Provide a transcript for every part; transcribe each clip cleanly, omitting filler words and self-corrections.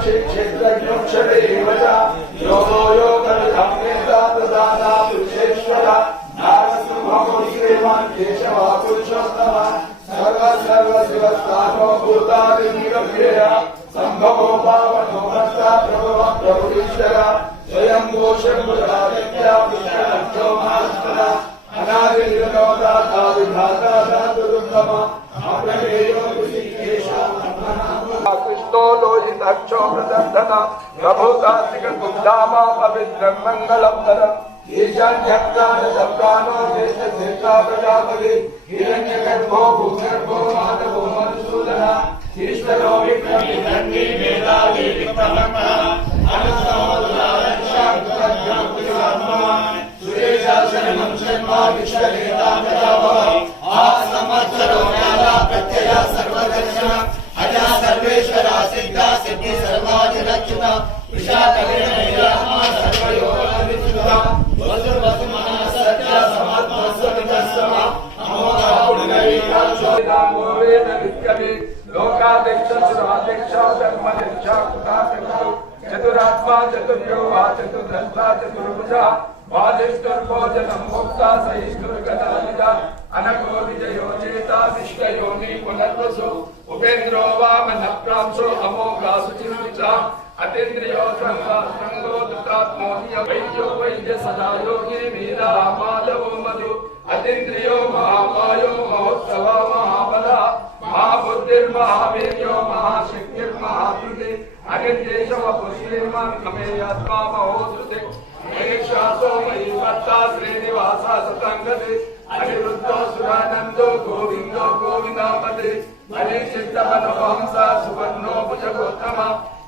साक्षी क्षेत्रज्ञोक्षरेवच योगो योगविधानेता प्रदाना पुरुषेश्वर नारसिंहो श्रीमान् केशव पुरुषोत्तम सर्व सर्व शिवस्थानो भूतादिनिरभ्यय संभवो पावनो भक्ता प्रभव प्रभुरीश्वर स्वयंभो शम्भुरादित्या विष्णुरक्षो महास्मर अनादिर्विनोदाता विधाता धातुरुत्तम अप्रमेयो ऋषिकेशो कृष्णो लोहितक्षो प्रदर्शन प्रभुतात्मिकबुद्धामा पवित्रं मङ्गलम् ईशान्यप्राणो देशदेवता प्रजापति हिरण्यगर्भो भूगर्भो माधवो मधुसूदन ईश्वरो विक्रमी वेदादि विक्रमः सुरेशासनम शर्मा विश्ववेदा प्रजापः आसमर्थरो ज्ञाना प्रत्यय सर्वदर्शन अजा सर्वेश्वरा सिद्धा सिद्धि सर्वाधिरक्षिता विशाखवेणया सर्वयोगविद्युता वसु वसुमना सत्य समात्मा स्वविदस्समा अमोघा पुण्यवीरा चोदामो वेद विद्यवे लोकाध्यक्ष सुराध्यक्ष धर्मध्यक्ष कुटाध्यक्ष चतुरात्मा चतुर्व्यूहा चतुर्दशा चतुर्भुजा वादिष्टुर्भोजनं भोक्ता सहिष्णुर्गदानिजा अनघो विजयो चेता विश्वयोनि पुनर्वसु उपेन्द्रो वामनः प्रांशो अमोघा सुचिन्विता अतीन्द्रियो संगो दुतात्मो वैद्यो वैद्य सदा योगी वीरा माधवो मधु अतीन्द्रियो महामायो महोत्सवा महाबला महाबुद्धिर्महावीर्यो महाशक्तिर्महाकृति अनिर्देशव पुष्टिर्मान् कमेयात्मा महोधृते निरीक्षासो मयि भक्ता श्रीनिवासा सतंगते अनिरुद्धो सुरानंदो गोविंदो गोविंदापते अनिश्चितमनोहंसा सुवर्णो भुजगोत्तम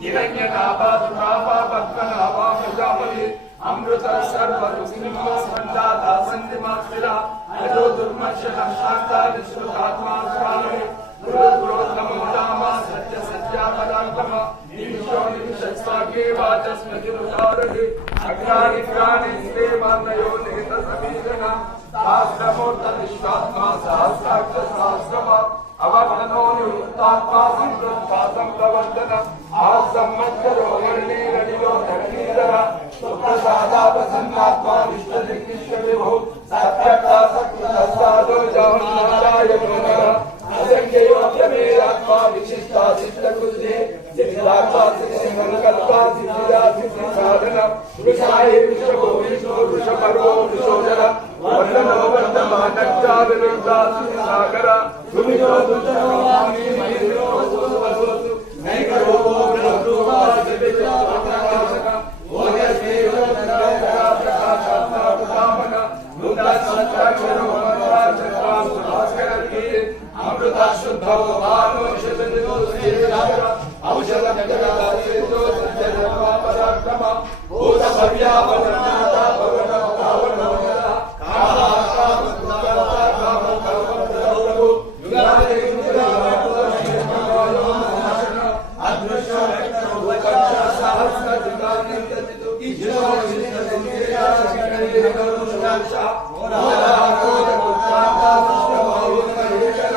हिरण्यनाभा सुनाभा पद्मनाभा प्रजापति अमृत सर्वरुसिंहो संदाता संधिमास्तिरा अजो दुर्मर्शनं शांता विश्रुतात्मा स्वामी गुरु गुरोत्तमो नाम सत्य सत्यापदात्म निमिषो निमिषस्वाके वाचस्मृतिरुदारहि अग्राणि प्राणि श्रीमान्नयो निहित समीजना सहस्रमूर्त विश्वात्मा सहस्राक्ष सहस्रमा अवर्णनो निवृत्तात्मा संप्रत्तासं प्रवर्तन आसम्मच्चरो वर्णीरनिलो धरणीधर सुप्रसादा प्रसन्नात्मा विश्वदिग्विश्वविभो सत्यक्ता सत्कृतस्सादो जगन्नाथायनो नमः असंख्ययोऽप्यमेयात्मा विशिष्टा सिद्धबुद्धे सिद्धात्मा सिद्धिसङ्कल्पा सिद्धिदा सिद्धिसाधन वृषाये वृषभो विष्णु वृषभरो वृषोदर वर्णनो वर्धमानच्चा विरुद्धा सुसागर सुमितो दुर्जनो वामी मयिरो वसु नैकरो ब्रह्मरूपा सिद्धिचा प्रकाशक ओजस्मेव तन्त्रया प्रकाशात्मा प्रतापन नूतनसंस्कृतक्षरो मंत्राक्षरा सुभास्करति अमृता शुद्धो भानो शतदिनो श्रीराम औषधं जगदादितो सज्जनत्वा पराक्रम भूत भव्यावनाता भवनो भावनो जला कामा काम कुतरता काम कर्मप्रभु युगादि युगादि शिवमायो महाशन अदृश्य रक्षणोपक्ष सहस्र जुगान्यतितु इज्जो शिष्टसंख्या शक्तिरे करुणाक्षा मोरा कोद कुत्ताता विश्वमायो करेशर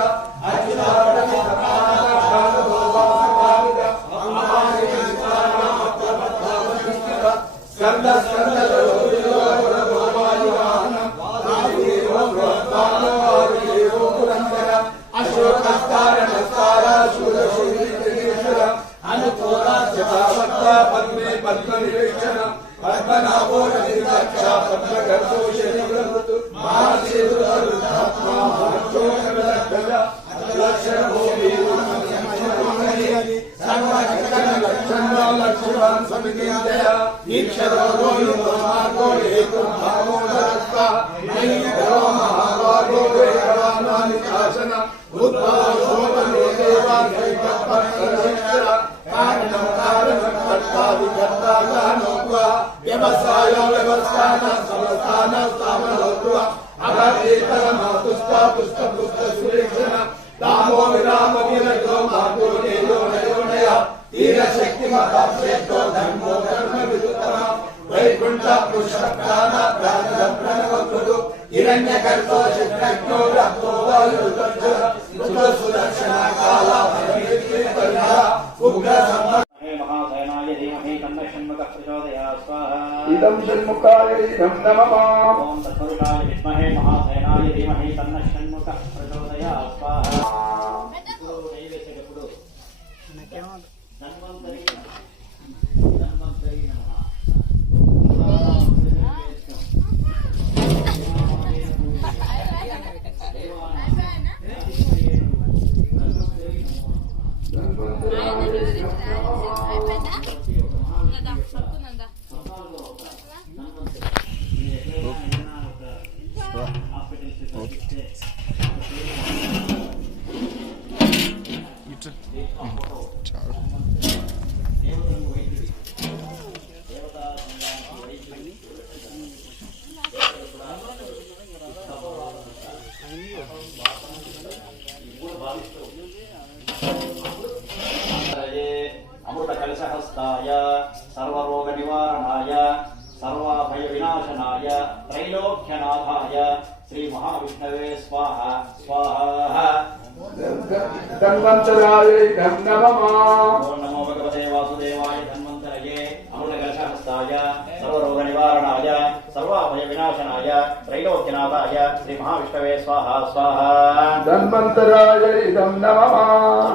अच्युतारति समाना शांतो वासकाविदा अम्मानि विस्तारा मतपद्धावनिष्ठिता स्कंद स्कंद लोयो वरमायुवानं वासुदेवो ब्रह्मानो वासुदेवो पुरंदर अशोकस्तार नस्तार शूलशूलितेश्वर अनुतोरा जटावक्ता पद्मे पद्मनिरीक्षण पद्मनाभो रविदक्षा पद्मगर्भो शरीरवतु महादेव सर्वधात्मा महाचोषविलक्षण लक्षणो वीरुमयमयमयमयि सर्वचक्रन लक्षणो लक्ष्मण समितिन्दया ईक्षरो गोविन्दो मार्गो हेतु भावो नरस्ता नैकरो महाभागो वेगवानानि शासन उद्भवो शोभने देवा दैवपत्तरेश्वर कारणं कारणं कर्ता विकर्ता गानोत्वा व्यवसायो व्यवस्थान समस्थान स्थापनोत्वा अगतेतरमातुष्टा पुष्ट पुष्ट सुरेक्षण रामो विराम विरजो मार्गो नेयो नयो नया तीर शक्ति मताश्रेष्ठो धर्मो धर्म विदुतम वैकुंठ पुष्पकाना प्राण प्रणवप्रदु हिरण्यगर्भो चित्रज्ञो रक्तो वायुर्दर्शः सुदर्शना काला भयविद्विपर्णः उग्र इदं षण्मुखाय इदं नमः ओम तत्पुरुषाय विद्महे महासेनाय धीमहि तन्नः षण्मुखः प्रचोदयात् स्वाहा अमृत कलशहस्ताय सर्वरोग निवारणाय सर्वाभय विनाशनाय त्रैलोक्यनाथाय श्री महाविष्णवे स्वाहा स्वाहा धन्वन्तराय नमः ओम नमो भगवते वासुदेवाय धन्वन्तरये अमृत कलशहस्ताय सर्वरोग निवारणाय सर्वाभय विनाशनाय त्रैलोक्यनाथाय श्री महाविष्णवे स्वाहा स्वाहा धन्वन्तराय नमः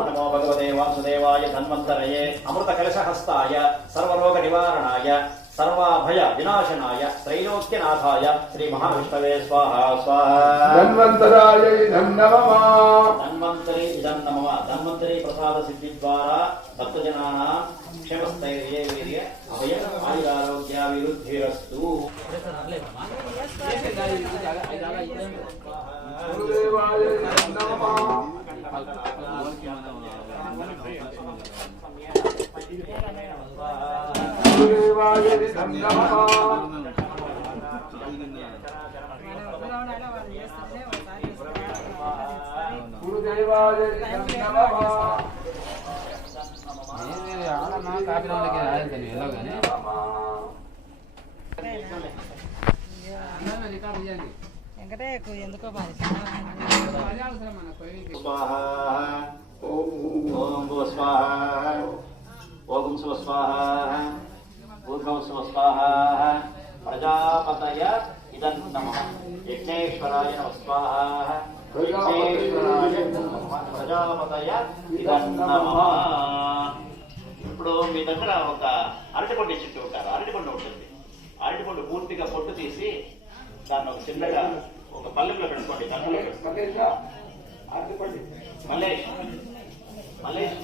नमो भगवते वासुदेवाय धन्वन्तरये अमृत कलशहस्ताय सर्वरोग निवारणाय सर्वाभय विनाशनाय त्रैलोक्यनाथाय श्री महाविष्णवे स्वाहा स्वाहा धन्वन्तराय नमः धन्वन्तरी इदं नमः धन्वन्तरी प्रसाद सिद्धि द्वारा भक्तजनानां क्षेमस्थैर्ये वीर्य अभयं आयुरारोग्याभिवृद्धिरस्तु गुरुदेवाय नमः गुरुदेवाय नमः गुरुदेवाय नमः ఎందుకో स्वाहा ओम भो स्वाहा ओम स्व स्वाहा ऊर्ध्व स्व स्वाहा प्रजापतय इदं नमः यज्ञेश्वराय नमः स्वाहा यज्ञेश्वराय नमः प्रजापतय इदं नमः ఇప్పుడు మీ దగ్గర ఒక అరటిపండు చెట్టు ఉంటారు అరటిపండు ఉంటుంది అరటిపండు పూర్తిగా పొట్టు తీసి దాన్ని ఒక చిన్నగా ఒక పల్లెంలో పెట్టుకోండి మల్లేష్ మల్లేష్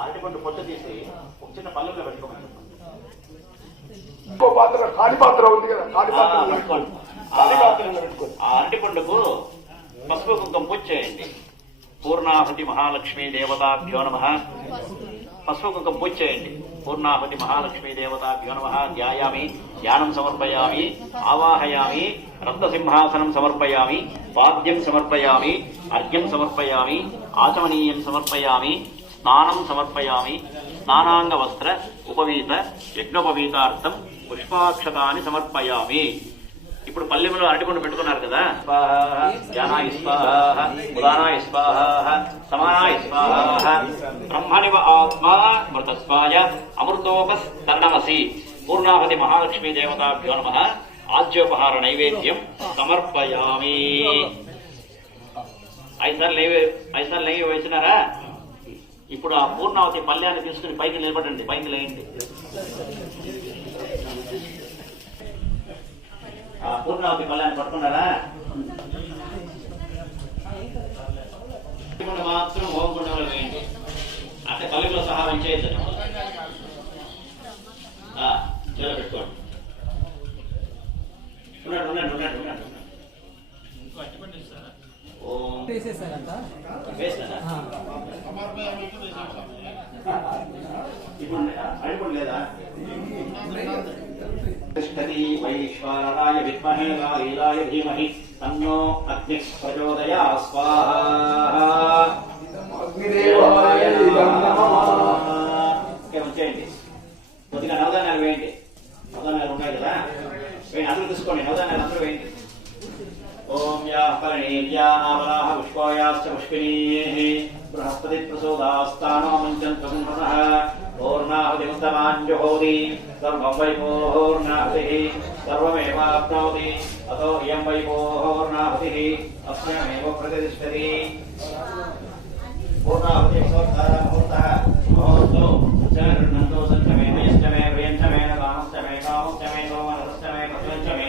అరటిపండు పొట్టు తీసి ఒక చిన్న పల్లెంలో పెట్టుకోండి ఇంకో పాత్ర ఖాళీ పాత్ర ఉంది కదా ఖాళీ పాత్ర పెట్టుకోండి ఆ అరటిపండుకు పసుపు కుంకుమ పూజ చేయండి పూర్ణాహుతి మహాలక్ష్మీ దేవతాభ్యో నమః పసుపు కుంకుమ పూజ చేయండి పూర్ణాహుతి మహాలక్ష్మీ దేవతాభ్యో నమః ధ్యాయామి ధ్యానం సమర్పయామి ఆవాహయామి రత్నసింహాసనం సమర్పయామి పాద్యం సమర్పయామి అర్ఘ్యం సమర్పయామి ఆచమనీయం సమర్పయామి స్నానం సమర్పయామి స్నానాంగ వస్త్ర ఉపవీత యజ్ఞోపవీతార్థం పుష్పాక్షతాన్ని సమర్పయామి ఇప్పుడు పల్లెములో అరటిపండు పెట్టుకున్నారు కదా స్వాహ జ్ఞానాయ స్వాహ ఉదానాయ స్వాహ సమానాయ స్వాహ బ్రహ్మణివ ఆత్మా మృతస్వాయ అమృతోపస్తరణమసి పూర్ణాహతి మహాలక్ష్మీ దేవతాభ్యో నమః ఆజ్యోపహార నైవేద్యం సమర్పయామి 5 సార్లు నెయ్యి వేసినారా ఇప్పుడు ఆ పూర్ణావతి పళ్ళ్యాన్ని తీసుకుని పైకి నిలబడండి పైకి లేయండి ఆ పూర్ణావతి పళ్ళ్యాన్ని పట్టుకున్నారా మాత్రం హోమకుండంలో వేయండి అంటే పల్లెలో సహా వంచేయద్దు చేలో పెట్టుకోండి ఉండండి ఇప్పుడు అడిపండి లేదా వైశ్వానరాయ విద్మహే గాలీలాయ ధీమహి తన్నో అగ్ని ప్రచోదయాత్ స్వాహా చేయండి కొద్దిగా నవధాన్యాలు వేయండి నవధాన్యాలు ఉన్నాయి కదా వేయండి అందరూ తీసుకోండి నవధాన్యాలు అందరూ వేయండి ఓం యా పరణీర్యా నామనాః పుష్పాయాశ్చ పుష్పిణీః బృహస్పతి ప్రసోదాస్తానో మంచంతం తమః పూర్ణాహుతిముత్తమాంజుహోతి సర్వం వై పూర్ణాహుతిః సర్వమేవాప్నోతి అతో ఇయం వై పూర్ణాహుతిః అస్యామేవ ప్రతిష్ఠతి పూర్ణాహుతి ముహూర్తః ముహూర్తో ఉచ్చారణంతో సంచమే మయశ్చమే ప్రియంచమే కామశ్చమే కామశ్చమే సోమనశ్చమే పశుంచమే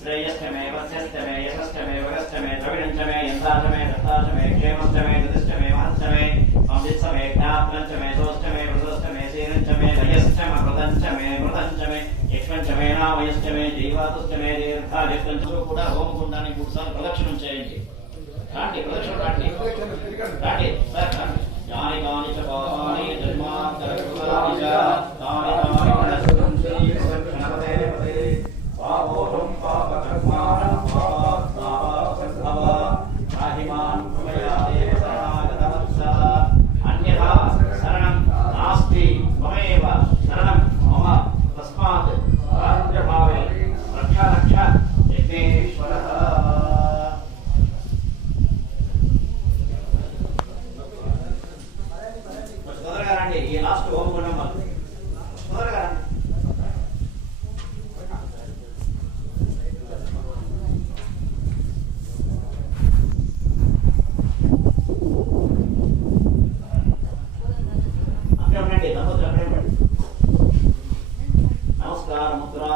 శ్రేయశ్చమే వత్స్యశ్చమే యశశ్చమే వగశ్చమే ద్రవిడంచమే యంతాచమే దత్తాచమే క్షేమశ్చమే దతిశ్చమే మహశ్చమే అమృత్సమే జ్ఞాపనంచమే సోశ్చమే వృతశ్చమే శీలంచమే లయశ్చమ వృతంచమే మృతంచమే యక్ష్మంచమే నామయశ్చమే జీవాతుశ్చమే దీర్ఘాయుక్తంచు కూడా హోమగుండాన్ని 3 సార్లు ప్రదక్షిణం చేయండి. రాండి ప్రదక్షిణ రాండి రాండి సార్ రాండి. యాని కాని చ పాపాని జన్మాంతరకృతాని చ తాని తాని ప్రణశ్యంతి గణపతే పతే పాపోహం పాపకర్మాణం పాపాత్మాపాపసంభవ రాహిమాన్ మయా దేవ శరణాగతవత్స అన్యథా శరణం నాస్తి త్వమేవ శరణం మమ తస్మాత్ కారుణ్యభావే రక్ష రక్ష యజ్ఞేశ్వరః. తొందరగా రండి, ఈ లాస్ట్ హోమగుండం వాళ్ళు తొందరగా రండి. అక్కడే ఉండండి, దంపతులు అక్కడే ఉండండి. నమస్కారం ముద్రా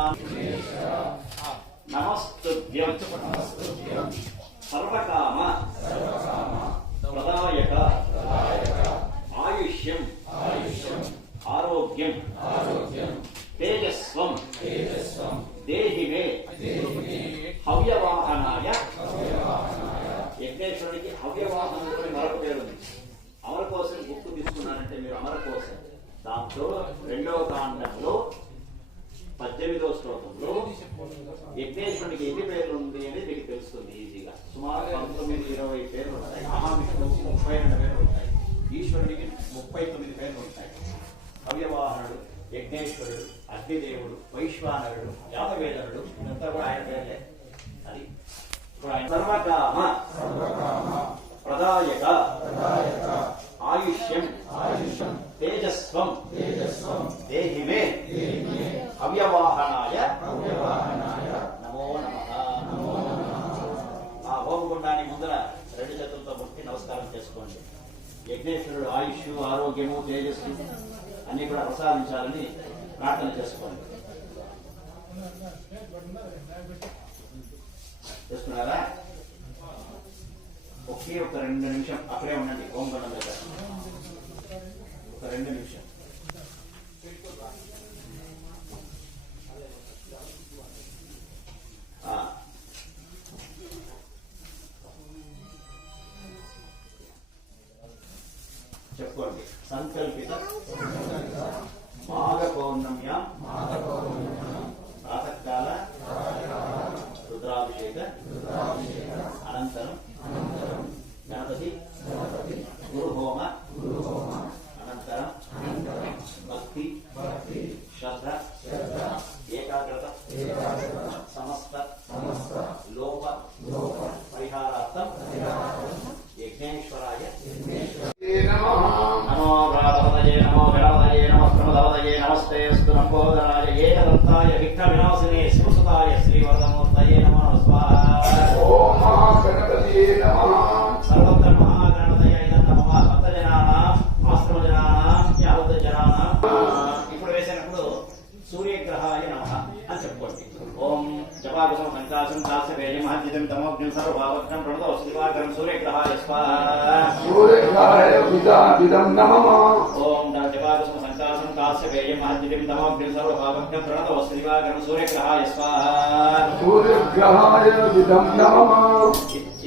నమస్తుభ్యం సర్వకామ ప్రదాయక ఆయుష్యం ఆరోగ్యం తేజస్వం దేహి మే హవ్యవాహనాయ. యజ్ఞేశ్వరుడికి హవ్యవాహనంలో మరొక పేరు ఉంది. అమర కోసం గుర్తు తీసుకున్నారంటే మీరు అమర కోసం దాంతో 2వ కాండంలో 18వ శ్లోకంలో యజ్ఞేశ్వరునికి ఎన్ని పేర్లు ఉంది అనేది మీకు తెలుస్తుంది ఈజీగా. సుమారు 19-20 పేర్లు ఉంటాయి. మహావిష్ణువుకి 32 పేర్లు ఉంటాయి. ఈశ్వరుడికి 39 పేర్లు ఉంటాయి. హవ్యవాహనుడు, యజ్ఞేశ్వరుడు, అగ్నిదేవుడు, వైశ్వానరుడు, యాదవేదనుడు, ఇదంతా కూడా ఆయన పేర్లే. అది ఇప్పుడు ఆయన సర్వకామ ప్రదాయక ఆయుష్యం తేజస్వం దేహి మే హవ్యవాహనాయ నమో నమః. ఆ హోమగుండాన్ని ముందర 2 చేతులతో ముట్టి నమస్కారం చేసుకోండి. యజ్ఞేశ్వరుడు ఆయుష్ ఆరోగ్యము తేజస్సు అన్ని కూడా ప్రసాదించాలని ప్రార్థన చేసుకోండి. చేస్తున్నారా? ఒక 2 నిమిషం అక్కడే ఉండండి హోమగుండం దగ్గర. ఒక 2 నిమిషం. చెప్పుకోండి. సంకల్పిత మాఘ పౌర్ణమ్యాం ప్రాతకాల రుద్రాభిషేక అనంతరం గణపతి గురుహోమ అనంతరం భక్తి శ్రద్ధ ఏకాగ్రత సమస్త లోప పరిహారార్థం యజ్ఞేశ్వరాయ నమో భ్రాతపతయే నమో గణపతయే నమః ప్రమదపతయే నమస్తేస్తు నంబోదరాయ ఏకదంతాయ విఘ్న వినాశినే శివసుతాయ శ్రీవరదమూర్తయే నమో స్వాహా. ఓం మహాగణపతయే నమః. సర్వత్ర మహాగణపతయే నమః. భక్తజనానాం ఆశ్రమజనానాం యావజ్జనానాం. ఇప్పుడు వేసినప్పుడు సూర్యగ్రహాయ నమః అని చెప్పుకోండి. ఓం జపాకుశం సంకాశం కాశ్యపేయం మహద్యుతం తమోగ్నిం సర్వభావగ్నం ప్రణతో శ్రీవాకరం సూర్యగ్రహాయ స్వాహా. సూర్యగ్రహాయ విదం నమః. ఓం జపాకుశం సంకాశం కాశ్యపేయం మహద్యుతం తమోగ్నిం సర్వభావగ్నం ప్రణతో శ్రీవాకరం సూర్యగ్రహాయ స్వాహా. సూర్యగ్రహాయ విదం నమః.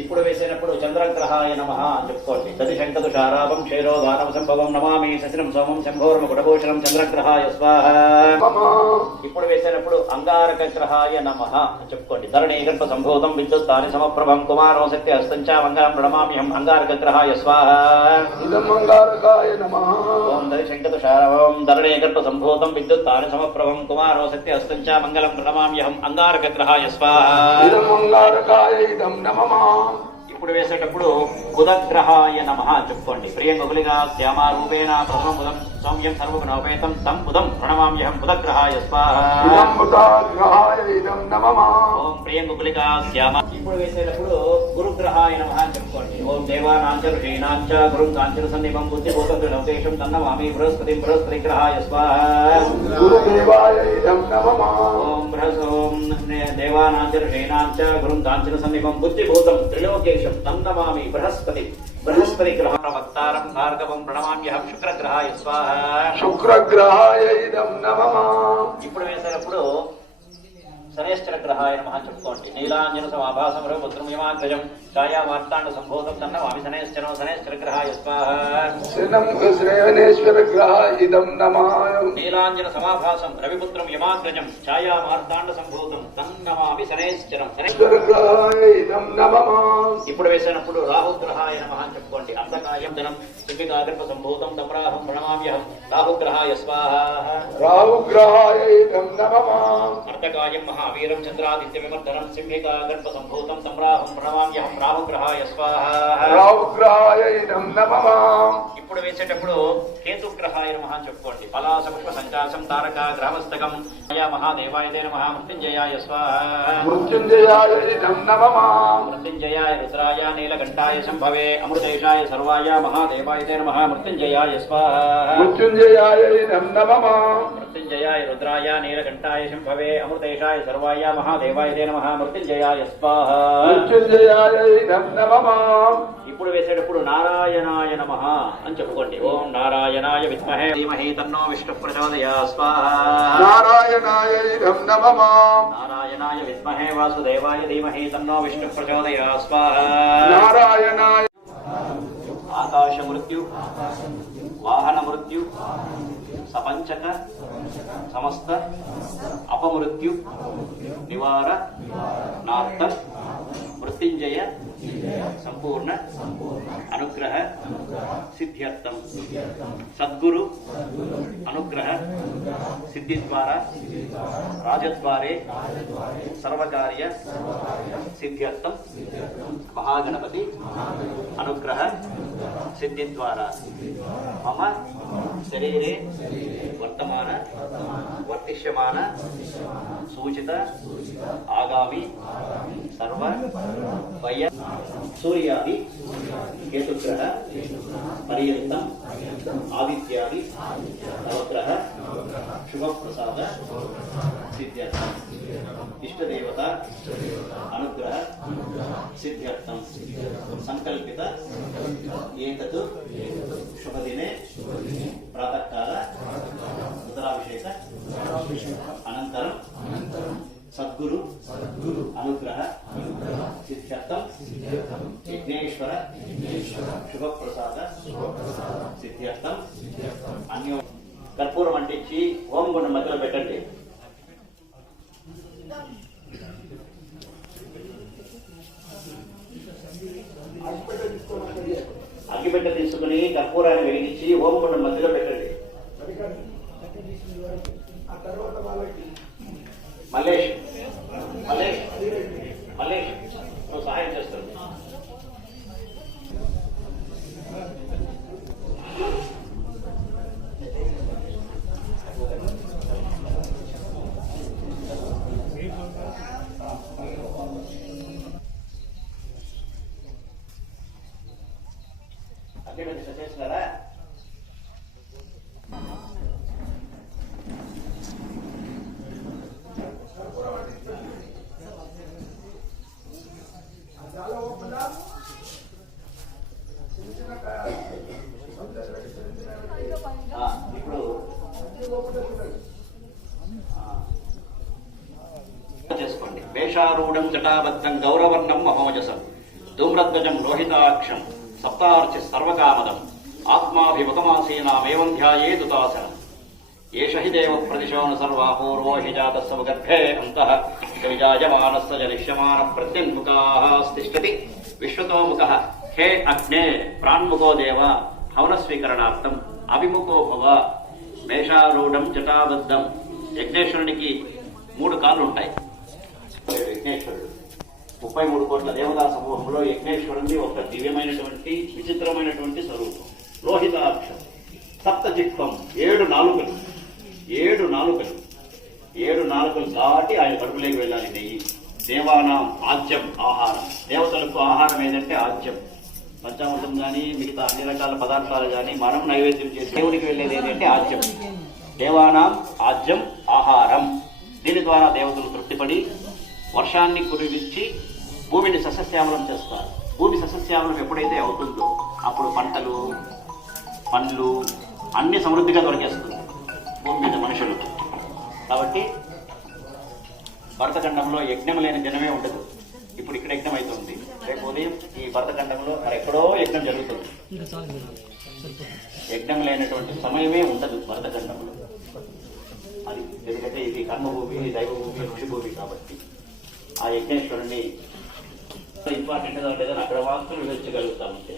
ఇప్పుడు వేసినప్పుడు చంద్రగ్రహాయ నమః అని చెప్పుకోండి. తదిశంకతుషారాపం క్షేరో దానవ సంభవం నమామి శశిరం సోమం శంభోర్మ కుటభూషణం చంద్రగ్రహాయ స్వాహా. ఇప్పుడు వేసినప్పుడు అంగారక గ్రహాయ నమః అని చెప్పుకోండి. ధరణీ గర్భ సంభూతం విద్యుత్తాని సమప్రభం కుమారో శక్తి హస్తంచా మంగళం ప్రణమామ్యహం అంగారక గ్రహాయ స్వాహా. ఇదం అంగారకాయ నమః. ఓం తదిశంకతుషారాపం ధరణీ గర్భ సంభూతం విద్యుత్తాని సమప్రభం కుమారో శక్తి హస్తంచా మంగళం ప్రణమామ్యహం అంగారక గ్రహాయ స్వాహా. ఇదం అంగారకాయ ఇదం నమః. ఇప్పుడు వేసేటప్పుడు బుధగ్రహాయ నమః చెప్పుకోండి. ప్రియంగులిగా శ్యామారూపేణ ప్రథమం బుధం సౌమ్యం సర్వగుణోపేతం తం బుధం ప్రణమామ్యహం బుధగ్రహాయ స్వాహా. ఓం ప్రియంగులిగా శ్యామ. ఇప్పుడు వేసేటప్పుడు గురుగ్రహాయ నమః చెప్పుకోండి. ఓం దేవానాంచ ఋషీణాంచ గురుం కాంచన సన్నిభం బుద్ధిభూతం త్రిలోకేశం తన్నమామి బృహస్పతిం బృహస్పతి గ్రహాయ స్వాహా. ఓం ఓం దేవానాంచ ఋషీణాంచ గురుం కాంచన సన్నిభం బుద్ధిభూతం త్రిలోకేశం తన్నమామి బృహస్పతి బృహస్పతి గ్రహ ప్రవక్తారం భార్గవం ప్రణమామ్యహం శుక్రగ్రహాయ స్వాహా. శుక్రగ్రహాయ ఇదం నమః. ఇప్పుడు వేసేటప్పుడు శనేశ్వర గ్రహాయ నమః చెప్పుకోండి. నీలాంజన సమాభాసం రఘుపుత్రం యమాగ్రజం ఛాయా వార్తాండ సంభూతం తన్నమామి శనేశ్వరం శనేశ్వర గ్రహాయ స్వాహా. శనేశ్వర గ్రహ ఇదం నమః. నీలాంజన సమాభాసం రవిపుత్రం యమాగ్రజం ఛాయా వార్తాండ సంభూతం తన్నమామి శనేశ్వరం శనేశ్వర గ్రహాయ ఇదం నమః. ఇప్పుడు వేసినప్పుడు రాహుగ్రహాయ నమః చెప్పుకోండి. అంధకాయం ధనం శిల్పికాగర్భ సంభూతం తమ్రాహం ప్రణమామ్యహం రాహుగ్రహాయ స్వాహా. రాహుగ్రహాయ ఇదం నమః. అర్ధకాయం మహావీరం చంద్రాదిత్య విమర్దనం సింహికాగర్భ సంభూతం తమ్రాహం ప్రణమామ్యహం రాహుగ్రహాయ స్వాహా. రాహుగ్రహాయ ఇదం నమః. ఇప్పుడు వేసేటప్పుడు కేతుగ్రహాయ నమః చెప్పుకోండి. పలాస పుష్ప సంచాసం తారక గ్రహమస్తకం యా మహాదేవాయ నమః మృత్యుంజయాయ స్వాహా. మృత్యుంజయాయ ఇదం నమః. మృత్యుంజయాయ రుద్రాయ నీలకంఠాయ శంభవే అమృతేశాయ సర్వాయ మహాదేవాయ నమః మృత్యుంజయాయ స్వాహా. మృత్యుంజయాయ ఇదం నమః. మృత్యుంజయాయ రుద్రాయ నీలకంఠాయ శంభవే అమృతేశాయ సర్వాయ మహాదేవాయ నమః మృత్యుంజయాయ స్వాహా. మృత్యుంజయాయ ఇదం నమః. ఇప్పుడు వేసేటప్పుడు నారాయణాయ నమః అని చెప్పుకోండి. ఓం నారాయణాయ విద్మహే ధీమహి తన్నో విష్ణు ప్రచోదయాత్ స్వాహా. నారాయణాయ ఇదం నమః. నారాయణాయ విద్మహే వాసుదేవాయ ధీమహి తన్నో విష్ణు ప్రచోదయాత్ స్వాహా. నారాయణాయ ఆకాశ మృత్యు వాహన మృత్యు సపంచక సమస్త అపమృత్యు నివార నార్థ మృత్యుంజయ సంపూర్ణ అనుగ్రహ సిద్ధ్యర్థం సద్గురు అనుగ్రహ సిద్ధి ద్వారా రాజద్వారే సర్వకార్య సిద్ధ్యర్థం మహాగణపతి అనుగ్రహ సిద్ధి ద్వారా మమ శరీరే వర్తమాన వర్తిష్యమాన సూచిత ఆగామి సర్వ వయ సూర్యాది కేతుగ్రహ పర్యంతం ఆదిత్యాది నవగ్రహ శుభప్రసాద సిద్ధ్యర్థం ఇష్టదేవత అనుగ్రహ సిద్ధ్యర్థం సంకల్పిత ఏతత్ శుభదినే ప్రాతకాల రుద్రాభిషేక అనంతరం సద్గురు అనుగ్రహ సిద్ధ్యర్థం యజ్ఞేశ్వర శుభప్రసాద సిద్ధ్యర్థం అన్యో కర్పూరం అంటించి ఓం గుండం మధ్యలో పెట్టండి. అగ్గిపెట్ట తీసుకుని కర్పూరాన్ని వెలిగించి ఓం గుండం మధ్యలో పెట్టండి. మల్లేష్ మల్లేష్ మల్లేష్ నువ్వు సహాయం చేస్తావు. అగ్గిపెట్ట చేస్తున్నారా? ఇప్పుడు చేసుకోండి. వేషారూఢం జటాబద్ధం గౌరవర్ణం మహోజసం ధూమ్రధ్వజం లోహితాక్షం సప్తార్చి సర్వకామదం ఆత్మాభిముఖమాసీనామేవం ధ్యాయేతు తాసనం ఏష హి దేవ ప్రతిశోన సర్వా పూర్వో హి జాతస్య గర్భే అంతః విజాయమానస్య జలిష్యమాన ప్రత్యంగుకాః తిష్టతి విశ్వతోముఖః హే అగ్నే ప్రాణ్ముఖో దేవ హవన స్వీకరణార్థం అభిముఖో భవ. మేషారూఢం జటాబద్ధం. యజ్ఞేశ్వరునికి 3 కాళ్ళు ఉంటాయి. విఘ్నేశ్వరుడు 33 కోట్ల దేవతా సమూహంలో యజ్ఞేశ్వరుని ఒక దివ్యమైనటువంటి విచిత్రమైనటువంటి స్వరూపం. లోహితాక్షం, సప్తజిహ్వం, 7 నాలుకలు, 7 నాలుకలు, 7 నాలుకలు దాటి ఆయన కడుపులోకి వెళ్ళాలి నెయ్యి. దేవానాం ఆజ్యం ఆహారం, దేవతలకు ఆహారం ఏదంటే ఆజ్యం. పంచామృతం కానీ మిగతా అన్ని రకాల పదార్థాలు కానీ మనం నైవేద్యం చేసి దేవునికి వెళ్ళేది ఏంటంటే ఆజ్యం. దేవానాం ఆజ్యం ఆహారం. దీని ద్వారా దేవతలు తృప్తిపడి వర్షాన్ని కురిపించి భూమిని సస్యశ్యామలం చేస్తారు. భూమి సస్యశ్యామలం ఎప్పుడైతే అవుతుందో అప్పుడు పంటలు, పండ్లు అన్ని సమృద్ధిగా దొరికేస్తుంది భూమి మీద మనుషులకు. కాబట్టి భరతఖండంలో యజ్ఞం లేని దినమే ఉండదు. ఇప్పుడు ఇక్కడ యజ్ఞం అవుతుంది, రేపు ఉదయం ఈ భరతఖండంలో ఎక్కడో యజ్ఞం జరుగుతుంది. యజ్ఞం లేనటువంటి సమయమే ఉండదు భరతఖండంలో. అది ఎందుకంటే ఇది కర్మభూమి, ఇది దైవభూమి, ఋషిభూమి. కాబట్టి ఆ యజ్ఞేశ్వరుని ఇంపార్టెంట్ గా లేదని అక్కడ మాత్రం వివరించగలుగుతామంటే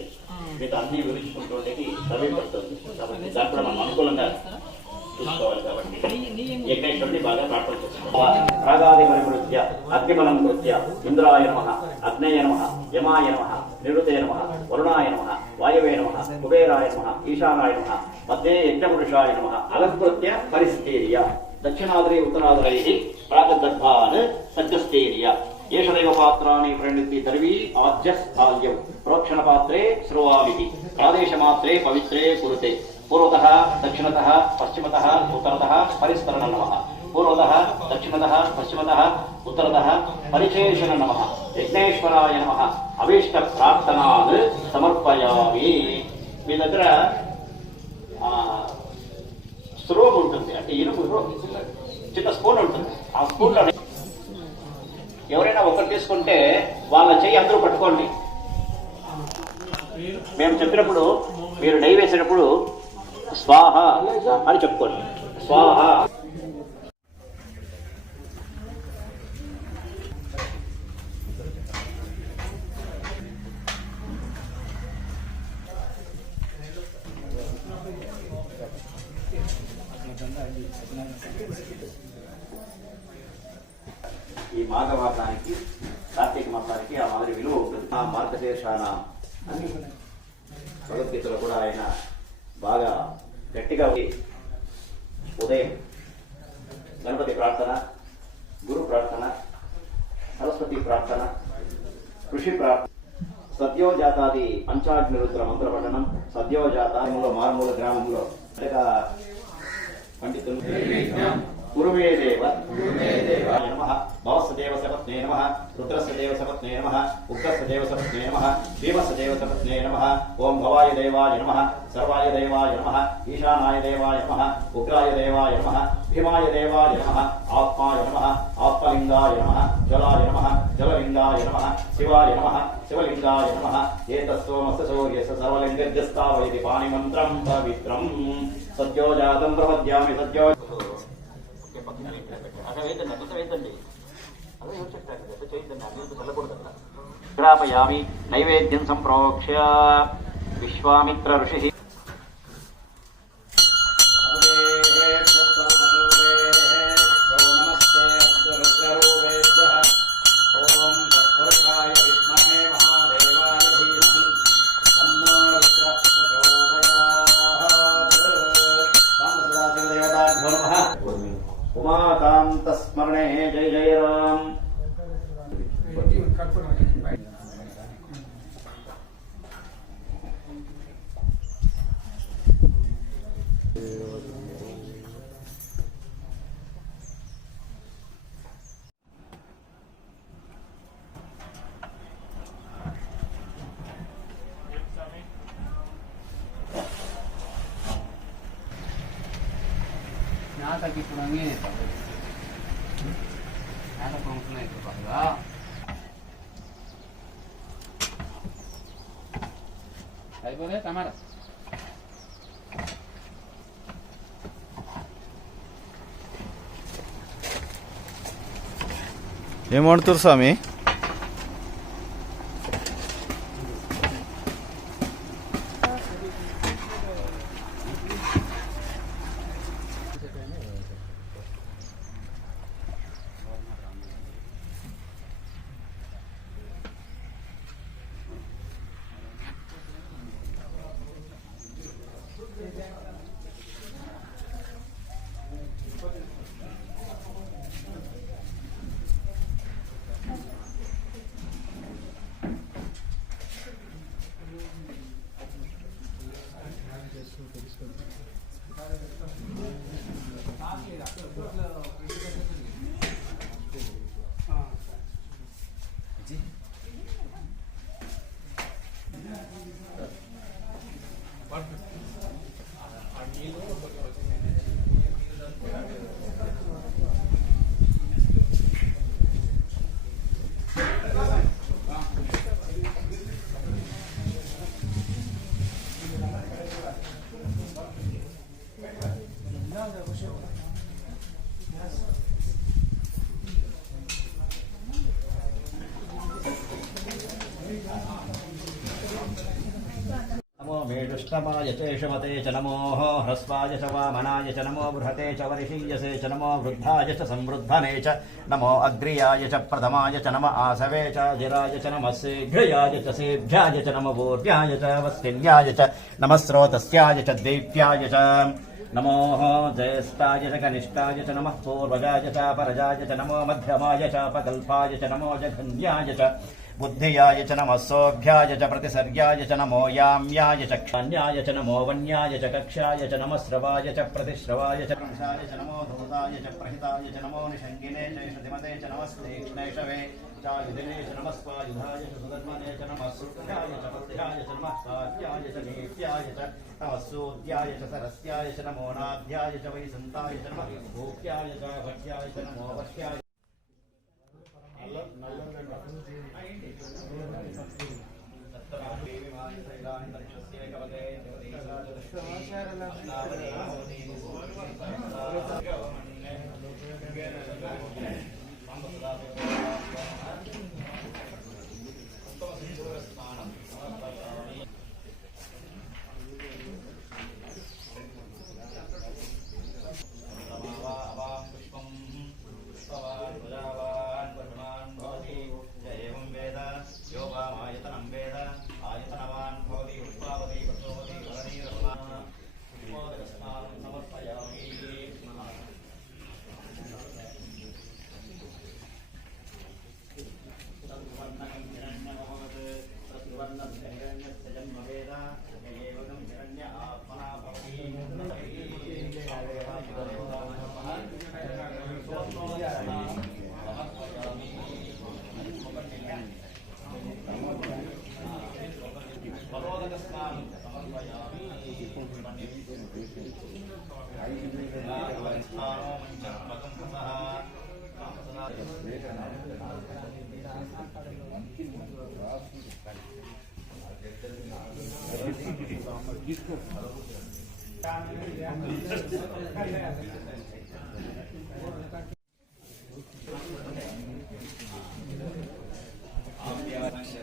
మిగతా అన్ని వివరించుకుంటుండేది సమయం పడుతుంది. కాబట్టి దాంట్లో మనం అనుకూలంగా చూసుకోవాలి. కాబట్టి యజ్ఞేశ్వరుని బాగా ప్రార్థన చేసుకోవాలి. రాగాది పరిమృత్య అగ్నిబలం కృత్య ఇంద్రాయ నమః, అగ్నేయ నమః, యమాయ నమః, నిరుతే నమః, వరుణాయ నమః, వాయవే నమః, కుబేరాయ నమః, ఈశానాయ నమః, మధ్యే యజ్ఞపురుషాయ నమః, అలంకృత్య పరిస్థితీర్య దక్షిణాద్రి ఉత్తరాద్రై ప్రాగర్భాన్ సజ్జస్థీర్య ఏషదైవ పాత్రాన్ని ప్రణితి దర్వీ ఆజ్యస్థాల్యం ప్రోక్షణ పాత్రే శ్రువామి ప్రాదేశమాత్రే పవిత్రే కురుతే పూర్వతః దక్షిణతః పశ్చిమతః ఉత్తరతః పరిస్తరణ నమః. పూర్వతః దక్షిణతః పశ్చిమతః ఉత్తరతః పరిచేషణ నమః. యజ్ఞేశ్వరాయ నమః. అభీష్ట ప్రార్థనాన్ సమర్పయామి. మీ దగ్గర స్ట్రోమ్ ఉంటుంది, అంటే ఇనుము చిన్న స్పూన్ ఉంటుంది. ఆ స్పూన్లో ఎవరైనా ఒకరు తీసుకుంటే వాళ్ళ చెయ్యి అందరూ పట్టుకోండి. మేము చెప్పినప్పుడు మీరు నెయ్యి వేసేటప్పుడు స్వాహ అని చెప్పుకోండి. స్వాహ. ఈ మాఘ మాసానికి, కార్తీక మాసానికి ఆ మాదిరి విలువ ఉంటుంది. ఆ మార్గశీర్షాన అని భగవద్గీతలో కూడా ఆయన బాగా గట్టిగా ఉదయం గణపతి ప్రార్థన, గురు ప్రార్థన, సరస్వతి ప్రార్థన, ఋషి ప్రార్థన, సద్యోజాతాది పంచాగ్ని రుద్ర మంత్ర పఠనం, సద్యోజాతంలో మారుమూల గ్రామంలో పండితులు గురువే దేవ నమః, భవస్య దేవ సపత్నే నమః, రుద్రస్య దేవ సపత్నే నమః, ఉగ్రస్య దేవ సపత్నే నమః, భీమస్య దేవ సపత్నే నమః. ఓం భవాయ దేవాయ నమః, సర్వాయ దేవాయ నమః, ఈశానాయ దేవాయ నమః, ఉగ్రాయ దేవాయ నమః, భీమాయ దేవాయ నమః, ఆత్మాయ నమః, ఆత్మలింగాయ నమః, జలాయ నమః, జలలింగాయ నమః, శివాయ నమః, శివలింగాయ నమః. ఏతస్సోమస్య సూర్యస్య సర్వలింగస్య పాణిమంత్రం పవిత్రం సత్యోజాతం ప్రపద్యామి. సత్యో గ్రాపయామి. నైవేద్యం సంప్రోక్ష్య విశ్వామిత్ర ఋషి ఉమాకాంత స్మరణే జయ జయ రామ్. అయిపోలే టమాటా ఏం వండుతారు స్వామి? विष्णवाय चेषवते च नमो ह्रस्वाय च वामनाय च नमो बृहते च वर्षीयसे च नमो वृद्धाय च संवृद्धने च नमो अग्र्याय च प्रथमाय च नम आसवे च जिराय च नमः सेभ्याय च सेभ्याय च नमो पूर्व्याय च वस्तिन्याय च नमः स्रोतस्याय च द्वीप्याय च नमो ज्येष्ठाय च कनिष्ठाय च नमः पूर्वजाय च परजाय च नमो मध्यमाय च अपकल्पाय च नमो जघन्याय च बुद्धियाय च नमः सोऽभ्याय च प्रतिसर्याय च नमो याम्याय च क्षान्याय च नमो वन्याय च कक्ष्याय च नमः श्रवाय च प्रतिश्रवाय च प्रंसाय च नमो धूताय च प्रहिताय च नमो निषङ्गिने च श्रुतिमते च नमस्तेक्ष्णैषवे चायुधिने च नमः स्वायुधाय च सुधर्मने च नमः सुभ्याय च पथ्याय च नमः साध्याय च नीत्याय च नमः सूद्याय च सरस्याय च नमो नाद्याय च वैसन्ताय च नमः भूक्याय च भक्ष्याय च नमो वश्याय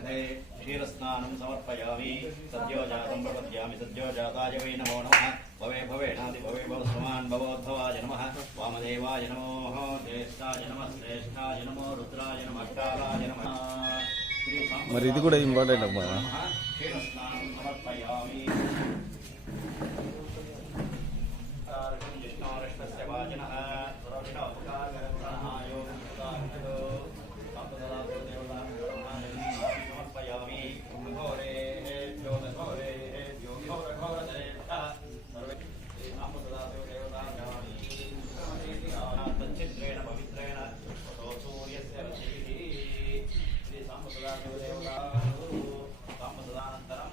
क्षीरस्नानं समर्पयामि सद्योजातं प्रपद्यामि सद्योजाताय वै नमो नमः भवे भवेनादि भवे भवस्मान् भवोद्भवाय नमः वामदेवाय नमो ज्येष्ठाय नमः श्रेष्ठाय नमो रुद्राय नमः कालाय नमः మరి ఇది కూడా ఇంపార్టెంట్ అమ్మా. क्षीरस्नानं समर्पयामि विष्णोरिष्टस्य वाजिनः सुरक्षोपकारगणप्रणायो समर्पयामि घोरेभ्यो घोरेभ्यो घोरघोरजनेभ्यः सर्वे तच्चित्रेण पवित्रेण सूर्यस्य रचिः श्री साम्बसदादेव देवता साम्बसदानन्तरं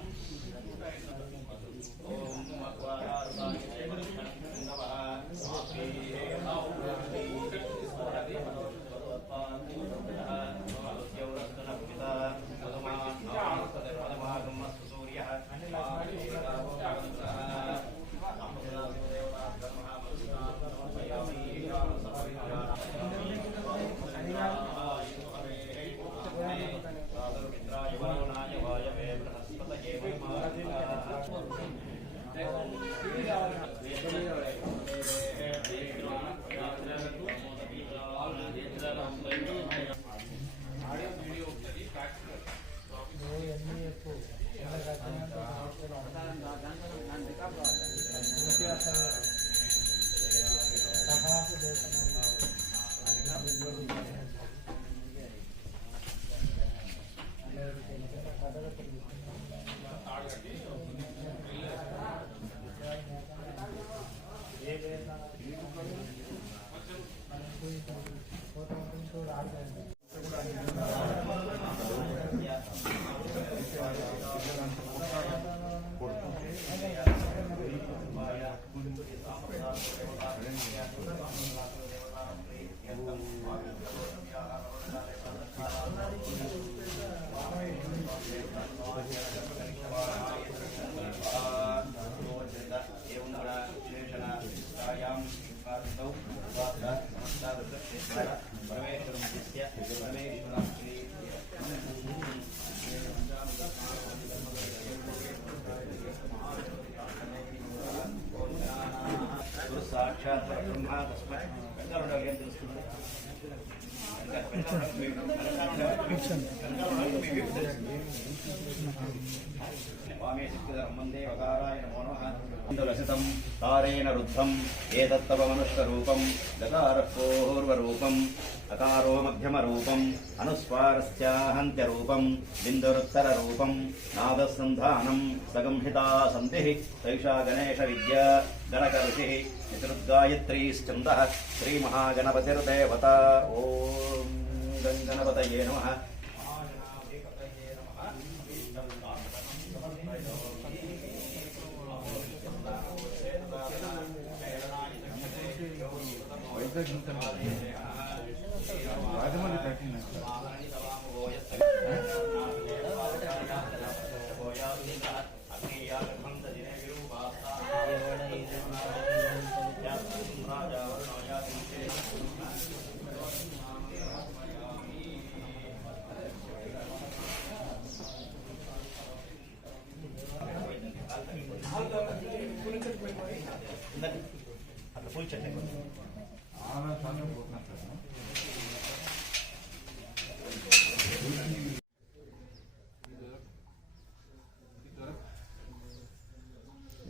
లసితం తారేణ రుద్ధం ఏతత్తవ మనుష్యరూపం గతారూపం అకారో మధ్యమరూపం అనుస్వారస్యాహంత్యరూపం బిందురుత్తరరూపం నాదసంధానం సగంహితా సంతి సైషా గణేశ విద్య గణకర్షి చతుర్గాయత్రీశ్చంద శ్రీమహాగణపతిర్దేవత. ఓం గణపతయే నమః.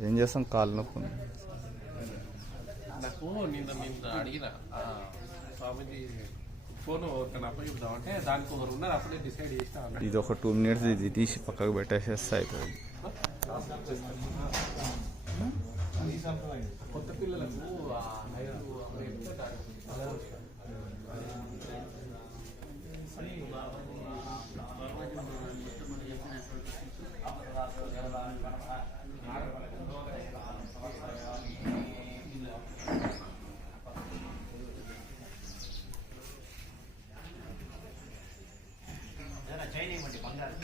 ఏం చేస్తాం కాళ్ళు నొప్పి నాకు నిన్న అడిగిన స్వామిజీ ఫోన్ ఒకరిని అప్పచెప్దామంటే దానికి ఒకరు ఉన్నారు, అప్పుడే డిసైడ్ చేసిన. ఇది ఒక 2 minutes ఇది తీసి పక్కకు పెట్టేసేస్తే అయిపోయింది. కొత్త పిల్లలకు చైన్ బంగారు